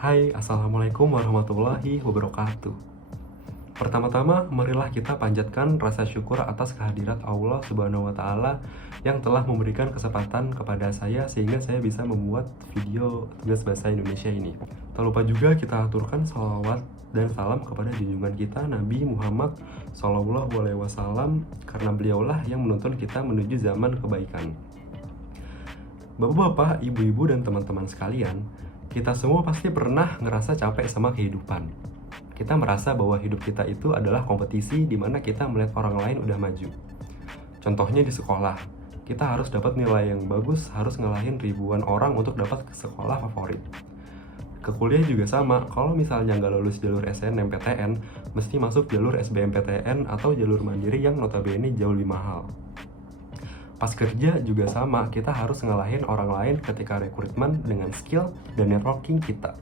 Hai, Assalamualaikum warahmatullahi wabarakatuh. Pertama-tama, marilah kita panjatkan rasa syukur atas kehadirat Allah Subhanahu wa Ta'ala yang telah memberikan kesempatan kepada saya sehingga saya bisa membuat video tugas bahasa Indonesia ini. Tak lupa juga kita aturkan sholawat dan salam kepada junjungan kita Nabi Muhammad SAW karena beliaulah yang menuntun kita menuju zaman kebaikan. Bapak-bapak, ibu-ibu, dan teman-teman sekalian, kita semua pasti pernah ngerasa capek sama kehidupan. Kita merasa bahwa hidup kita itu adalah kompetisi di mana kita melihat orang lain udah maju. Contohnya di sekolah, kita harus dapat nilai yang bagus, harus ngalahin ribuan orang untuk dapat ke sekolah favorit. Ke kuliah juga sama, kalau misalnya nggak lulus jalur SNMPTN, mesti masuk jalur SBMPTN atau jalur mandiri yang notabene jauh lebih mahal. Pas kerja juga sama, kita harus ngalahin orang lain ketika rekrutmen dengan skill dan networking kita.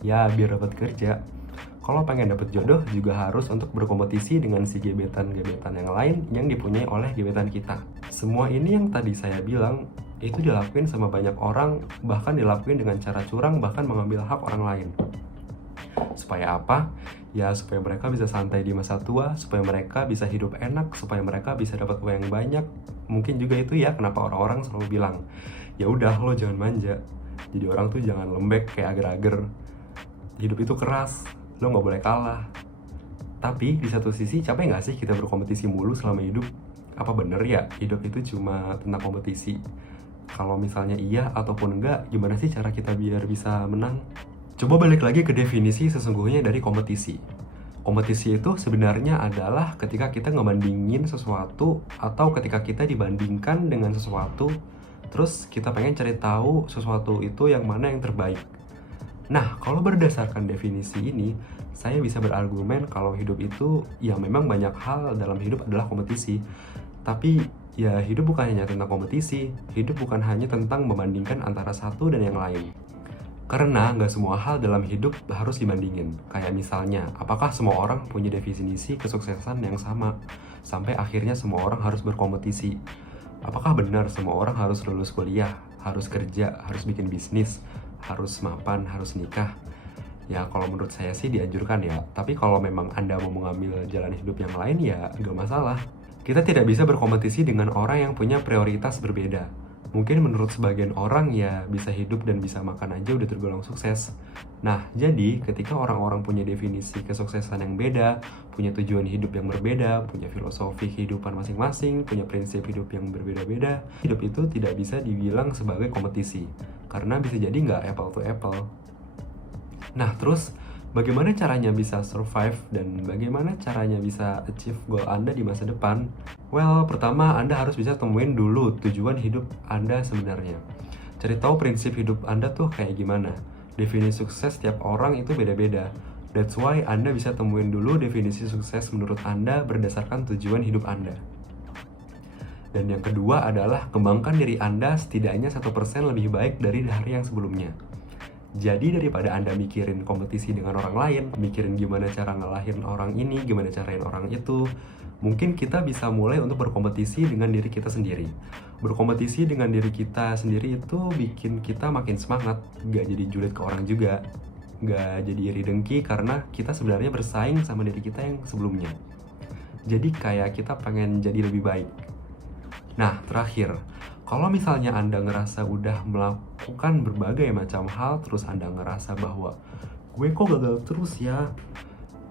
Ya, biar dapat kerja. Kalau pengen dapat jodoh juga harus untuk berkompetisi dengan si gebetan-gebetan yang lain yang dipunyai oleh gebetan kita. Semua ini yang tadi saya bilang, itu dilakuin sama banyak orang, bahkan dilakuin dengan cara curang, bahkan mengambil hak orang lain. Supaya apa? Ya supaya mereka bisa santai di masa tua, supaya mereka bisa hidup enak, supaya mereka bisa dapat uang yang banyak. Mungkin juga itu ya kenapa orang-orang selalu bilang, ya udah lo jangan manja. Jadi orang tuh jangan lembek kayak ager-ager. Hidup itu keras, lo nggak boleh kalah. Tapi di satu sisi capek nggak sih kita berkompetisi mulu selama hidup? Apa bener ya hidup itu cuma tentang kompetisi? Kalau misalnya iya ataupun enggak, gimana sih cara kita biar bisa menang? Coba balik lagi ke definisi sesungguhnya dari kompetisi. Kompetisi itu sebenarnya adalah ketika kita ngebandingin sesuatu atau ketika kita dibandingkan dengan sesuatu, terus kita pengen cari tahu sesuatu itu yang mana yang terbaik. Nah, kalau berdasarkan definisi ini, saya bisa berargumen kalau hidup itu ya memang banyak hal dalam hidup adalah kompetisi. Tapi ya hidup bukan hanya tentang kompetisi, hidup bukan hanya tentang membandingkan antara satu dan yang lain. Karena nggak semua hal dalam hidup harus dibandingin. Kayak misalnya, apakah semua orang punya definisi kesuksesan yang sama? Sampai akhirnya semua orang harus berkompetisi. Apakah benar semua orang harus lulus kuliah, harus kerja, harus bikin bisnis, harus mapan, harus nikah? Ya kalau menurut saya sih dianjurkan ya. Tapi kalau memang Anda mau mengambil jalan hidup yang lain ya nggak masalah. Kita tidak bisa berkompetisi dengan orang yang punya prioritas berbeda. Mungkin menurut sebagian orang ya bisa hidup dan bisa makan aja udah tergolong sukses. Nah, jadi ketika orang-orang punya definisi kesuksesan yang beda, punya tujuan hidup yang berbeda, punya filosofi kehidupan masing-masing, punya prinsip hidup yang berbeda-beda, hidup itu tidak bisa dibilang sebagai kompetisi. Karena bisa jadi nggak apple to apple. Nah, terus bagaimana caranya bisa survive dan bagaimana caranya bisa achieve goal Anda di masa depan? Well, pertama Anda harus bisa temuin dulu tujuan hidup Anda sebenarnya. Cari tahu prinsip hidup Anda tuh kayak gimana. Definisi sukses setiap orang itu beda-beda. That's why Anda bisa temuin dulu definisi sukses menurut Anda berdasarkan tujuan hidup Anda. Dan yang kedua adalah kembangkan diri Anda setidaknya 1% lebih baik dari hari yang sebelumnya. Jadi daripada Anda mikirin kompetisi dengan orang lain, mikirin gimana cara ngalahin orang ini, gimana carain orang itu, mungkin kita bisa mulai untuk berkompetisi dengan diri kita sendiri. Berkompetisi dengan diri kita sendiri itu bikin kita makin semangat, gak jadi julid ke orang juga, gak jadi iri dengki karena kita sebenarnya bersaing sama diri kita yang sebelumnya. Jadi kayak kita pengen jadi lebih baik. Nah, terakhir, kalau misalnya Anda ngerasa udah melakukan berbagai macam hal, terus Anda ngerasa bahwa gue kok gagal terus ya.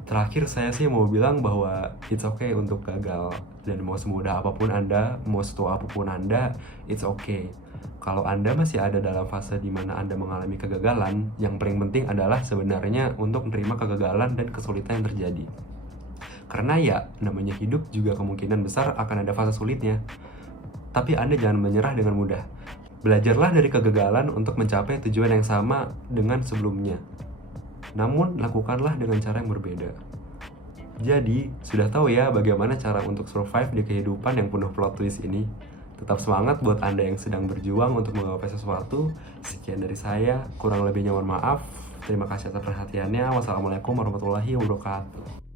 Terakhir saya sih mau bilang bahwa it's okay untuk gagal. Dan mau semudah apapun Anda, mau setua apapun Anda, it's okay. Kalau Anda masih ada dalam fase di mana Anda mengalami kegagalan, yang paling penting adalah sebenarnya untuk menerima kegagalan dan kesulitan yang terjadi. Karena ya, namanya hidup juga kemungkinan besar akan ada fase sulitnya. Tapi Anda jangan menyerah dengan mudah. Belajarlah dari kegagalan untuk mencapai tujuan yang sama dengan sebelumnya. Namun, lakukanlah dengan cara yang berbeda. Jadi, sudah tahu ya bagaimana cara untuk survive di kehidupan yang penuh plot twist ini? Tetap semangat buat Anda yang sedang berjuang untuk menggapai sesuatu. Sekian dari saya, kurang lebihnya mohon maaf. Terima kasih atas perhatiannya. Wassalamualaikum warahmatullahi wabarakatuh.